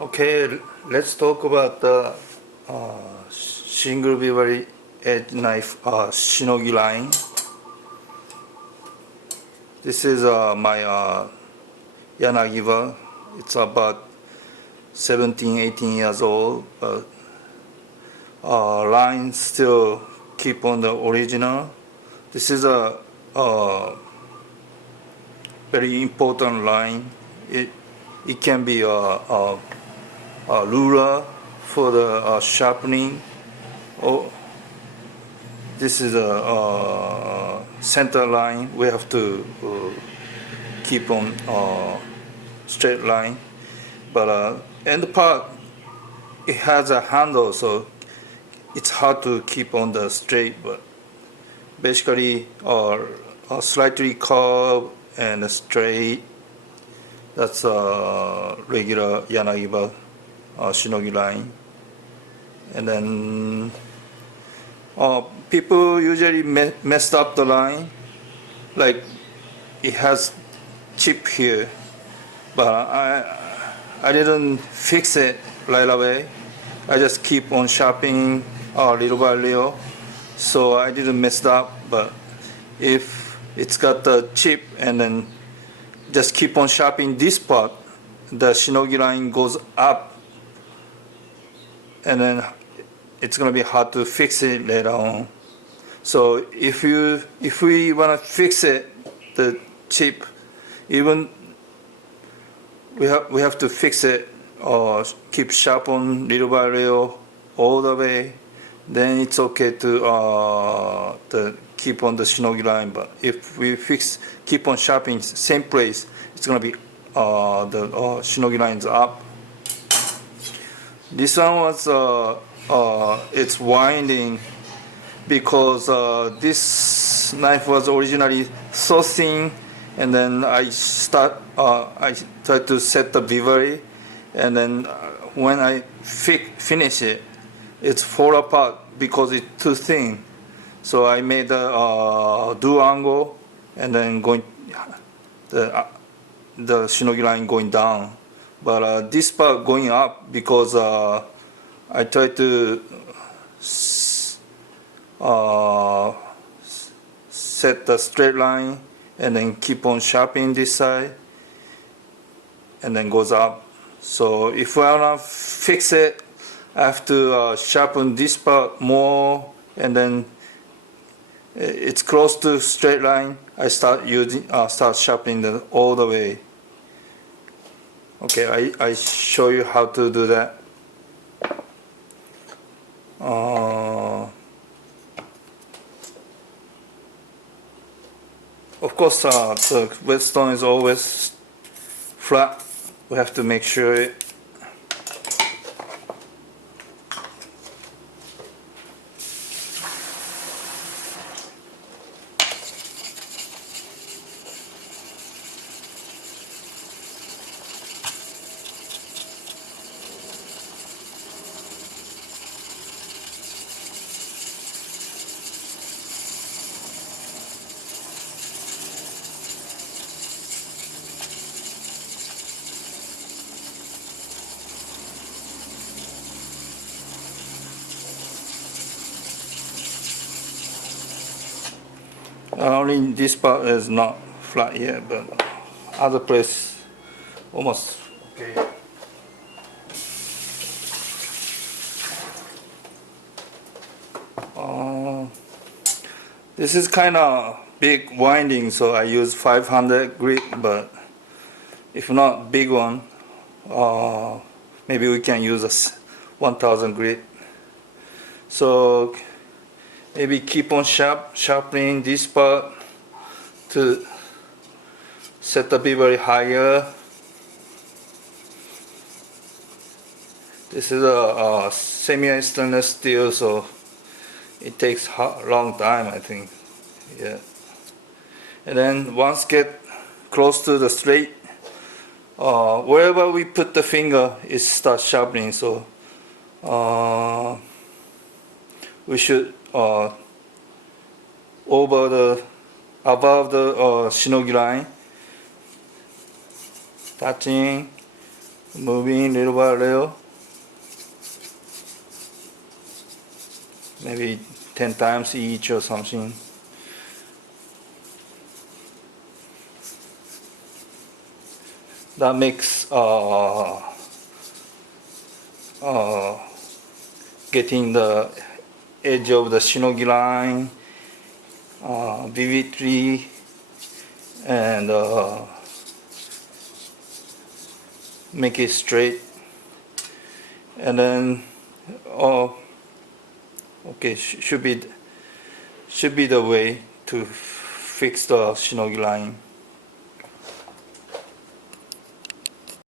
Okay, let's talk about the single bevel edge knife Shinogi line. This is my Yanagiba. It's about 17, 18 years old, but line still keep on the original. This is a very important line. It can be a ruler for the sharpening. Oh, this is a center line. We have to keep on straight line, but end part it has a handle, so it's hard to keep on the straight. But basically, a slightly curved and a straight. That's a regular Yanagiba Shinogi line, and then people usually messed up the line, like it has chip here, but I didn't fix it right away. I just keep on sharpening little by little, so I didn't mess up. But if it's got the chip and then just keep on sharpening this part, the Shinogi line goes up, and then it's gonna be hard to fix it later on. So if we wanna fix it, the chip, even we have to fix it or keep sharp on little by little all the way. Then it's okay to keep on the Shinogi line. But if we keep on sharpening same place, it's gonna be the Shinogi lines up. This one was it's winding because this knife was originally so thin, and then I tried to set the bevel, and then when I finish it, it's fall apart because it's too thin. So I made a dual angle, and then going the Shinogi line going down, but this part going up because I tried to set the straight line and then keep on sharpening this side, and then goes up. So if I wanna fix it, I have to sharpen this part more, and then it's close to straight line. I start sharpening all the way. Okay, I show you how to do that. Of course, the whetstone is always flat. We have to make sure it. Only this part is not flat yet, but other place almost okay. This is kind of big winding, so I use 500 grit, but if not big one, maybe we can use a 1000 grit. So maybe keep on sharpening this part to set the bevel higher. This is a semi-stainless steel, so it takes a long time, I think. Yeah. And then once get close to the straight, wherever we put the finger, it starts sharpening. So we should above the Shinogi line, touching, moving little by little, maybe 10 times each or something. That makes getting the edge of the Shinogi line vividly and make it straight. And then okay, should be the way to fix the Shinogi line.